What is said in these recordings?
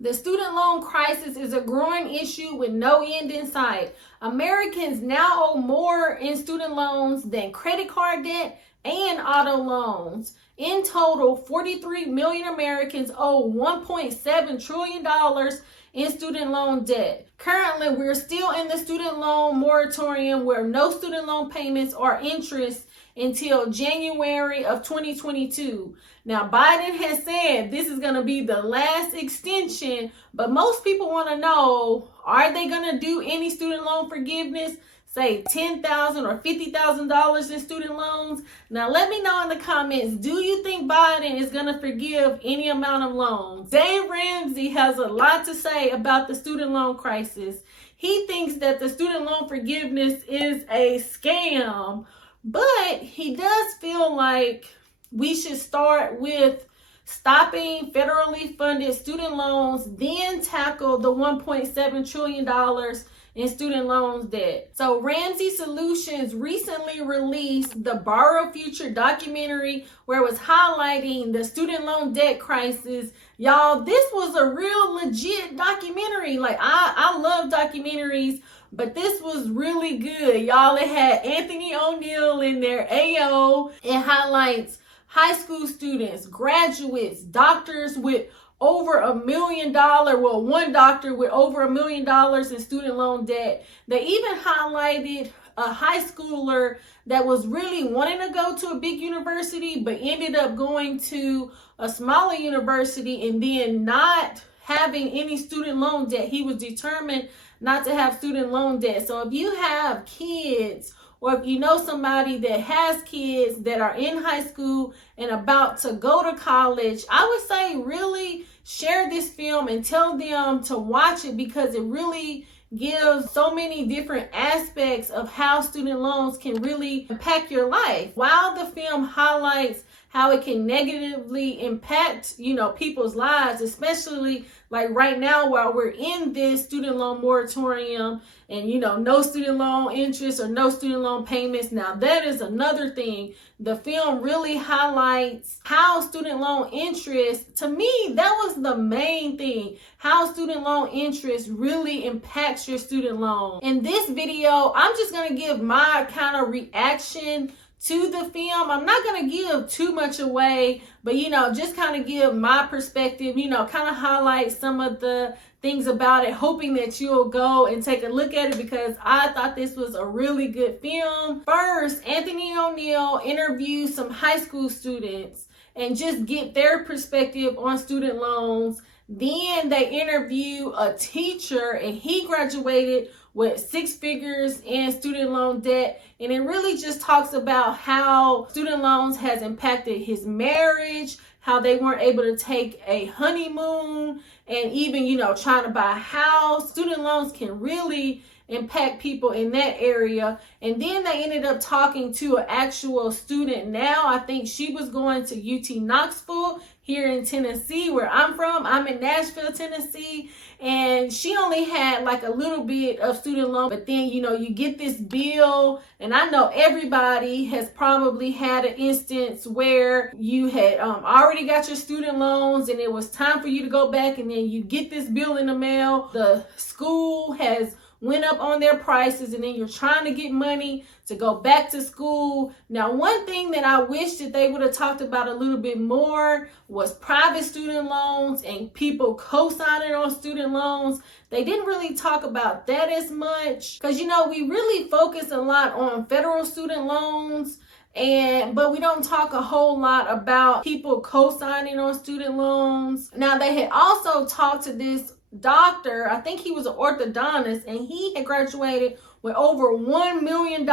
The student loan crisis is a growing issue with no end in sight. Americans now owe more in student loans than credit card debt and auto loans. In total, 43 million Americans owe $1.7 trillion in student loan debt. Currently, we're still in the student loan moratorium where no student loan payments or interest until January of 2022. Now, Biden has said this is going to be the last extension, but most people want to know, are they going to do any student loan forgiveness? Say $10,000 or $50,000 in student loans? Now, let me know in the comments, do you think Biden is going to forgive any amount of loans? Dave Ramsey has a lot to say about the student loan crisis. He thinks that the student loan forgiveness is a scam, but he does feel like we should start with stopping federally funded student loans, then tackle the $1.7 trillion in student loans debt. So Ramsey Solutions recently released the Borrow Future documentary where it was highlighting the student loan debt crisis. Y'all, this was a real legit documentary. Like, I love documentaries, but this was really good, y'all. It had Anthony O'Neal in there, AO. It highlights high school students, graduates, doctors with over $1 million. Well, one doctor with over $1 million in student loan debt. They even highlighted a high schooler that was really wanting to go to a big university, but ended up going to a smaller university and then not having any student loan debt. He was determined not to have student loan debt. So if you have kids, or if you know somebody that has kids that are in high school and about to go to college, I would say really share this film and tell them to watch it, because it really gives so many different aspects of how student loans can really impact your life. While the film highlights how it can negatively impact, people's lives, especially like right now while we're in this student loan moratorium and, no student loan interest or no student loan payments. Now, that is another thing. The film really highlights how student loan interest, to me, that was the main thing, how student loan interest really impacts your student loan. In this video, I'm just going to give my kind of reaction to the film. I'm not going to give too much away, but, just kind of give my perspective, kind of highlight some of the things about it, hoping that you'll go and take a look at it, because I thought this was a really good film. First, Anthony O'Neal interviewed some high school students and just get their perspective on student loans. Then they interview a teacher, and he graduated with 6 figures in student loan debt. And it really just talks about how student loans has impacted his marriage, how they weren't able to take a honeymoon, and even, trying to buy a house. Student loans can really impact people in that area. And then they ended up talking to an actual student. Now, I think she was going to UT Knoxville here in Tennessee, where I'm from. I'm in Nashville, Tennessee. And she only had like a little bit of student loan, but then, you get this bill. And I know everybody has probably had an instance where you had already got your student loans and it was time for you to go back, and then you get this bill in the mail. The school has went up on their prices, and then you're trying to get money to go back to school. Now, one thing that I wish that they would have talked about a little bit more was private student loans and people co-signing on student loans. They didn't really talk about that as much, because, we really focus a lot on federal student loans, but we don't talk a whole lot about people co-signing on student loans. Now, they had also talked to this doctor, I think he was an orthodontist, and he had graduated with over $1 million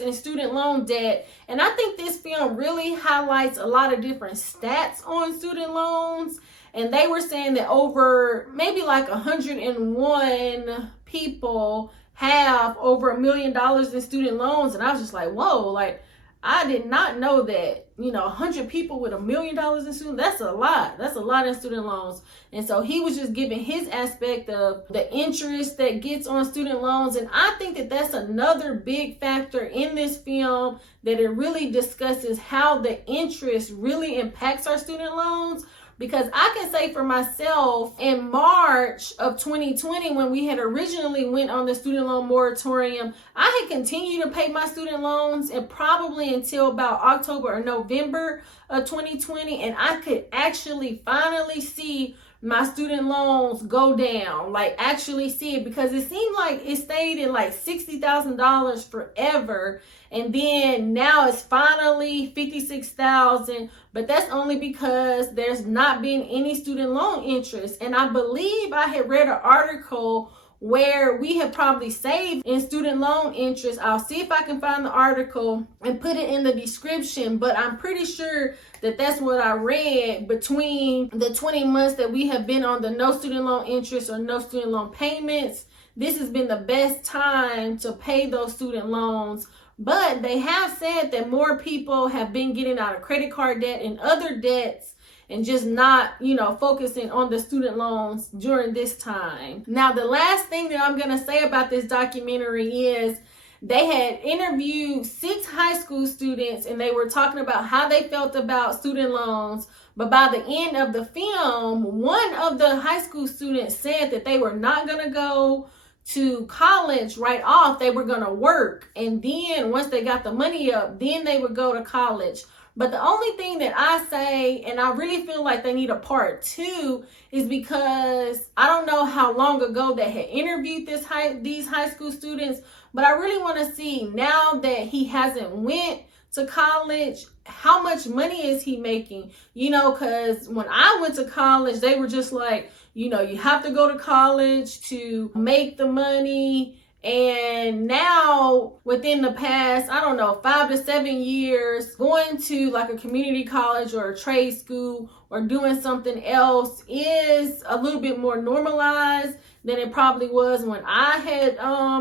in student loan debt. And I think this film really highlights a lot of different stats on student loans. And they were saying that over maybe like 101 people have over $1 million in student loans. And I was just like, whoa, like, I did not know that, 100 people with $1 million in student, that's a lot. That's a lot in student loans. And so he was just giving his aspect of the interest that gets on student loans. And I think that that's another big factor in this film, that it really discusses how the interest really impacts our student loans Because I can say for myself, in March of 2020, when we had originally went on the student loan moratorium, I had continued to pay my student loans and probably until about October or November of 2020. And I could actually finally see my student loans go down, like actually see it, because it seemed like it stayed at like $60,000 forever. And then now it's finally $56,000, but that's only because there's not been any student loan interest. And I believe I had read an article where we have probably saved in student loan interest. I'll see if I can find the article and put it in the description, but I'm pretty sure that that's what I read. Between the 20 months that we have been on the no student loan interest or no student loan payments, this has been the best time to pay those student loans. But they have said that more people have been getting out of credit card debt and other debts and just not, focusing on the student loans during this time. Now, the last thing that I'm going to say about this documentary is they had interviewed 6 high school students, and they were talking about how they felt about student loans. But by the end of the film, one of the high school students said that they were not going to go to college right off. They were going to work. And then once they got the money up, then they would go to college. But the only thing that I say, and I really feel like they need a part 2, is because I don't know how long ago they had interviewed these high school students, but I really want to see, now that he hasn't went to college, how much money is he making? Because when I went to college, they were just like, you have to go to college to make the money. And now, within the past, 5 to 7 years, going to like a community college or a trade school or doing something else is a little bit more normalized than it probably was when I had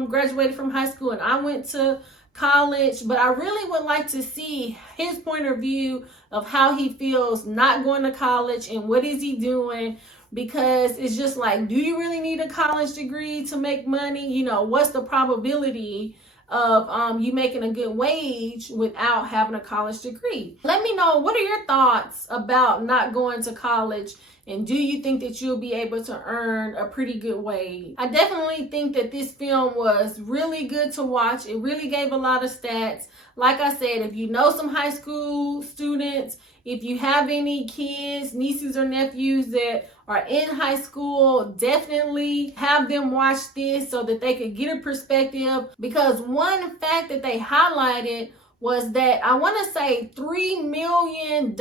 graduated from high school and I went to college. But I really would like to see his point of view of how he feels not going to college and what is he doing. Because it's just like, do you really need a college degree to make money? What's the probability of you making a good wage without having a college degree? Let me know, what are your thoughts about not going to college? And do you think that you'll be able to earn a pretty good wage? I definitely think that this film was really good to watch. It really gave a lot of stats. Like I said, if you know some high school students, if you have any kids, nieces or nephews that are in high school, definitely have them watch this so that they could get a perspective. Because one fact that they highlighted was that I want to say $3 million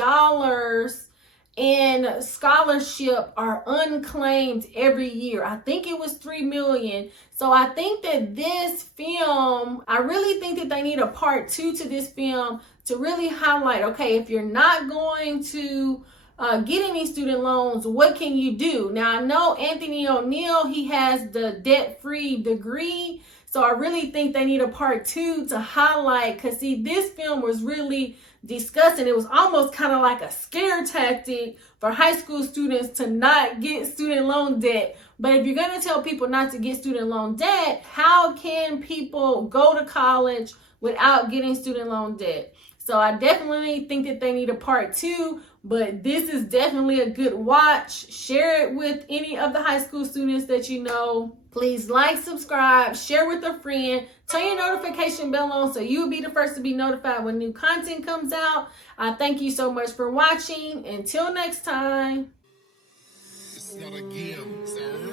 in scholarship are unclaimed every year. I think it was 3 million. So I think that this film, I really think that they need a part 2 to this film to really highlight, okay, if you're not going to get any student loans, what can you do? Now, I know Anthony O'Neal, he has the debt-free degree. So I really think they need a part 2 to highlight, because see, this film was really discussing, it was almost kind of like a scare tactic for high school students to not get student loan debt. But if you're going to tell people not to get student loan debt, how can people go to college without getting student loan debt? So I definitely think that they need a part 2, but this is definitely a good watch. Share it with any of the high school students that you know. Please like, subscribe, share with a friend, turn your notification bell on so you'll be the first to be notified when new content comes out. I thank you so much for watching. Until next time. It's not a game, it's a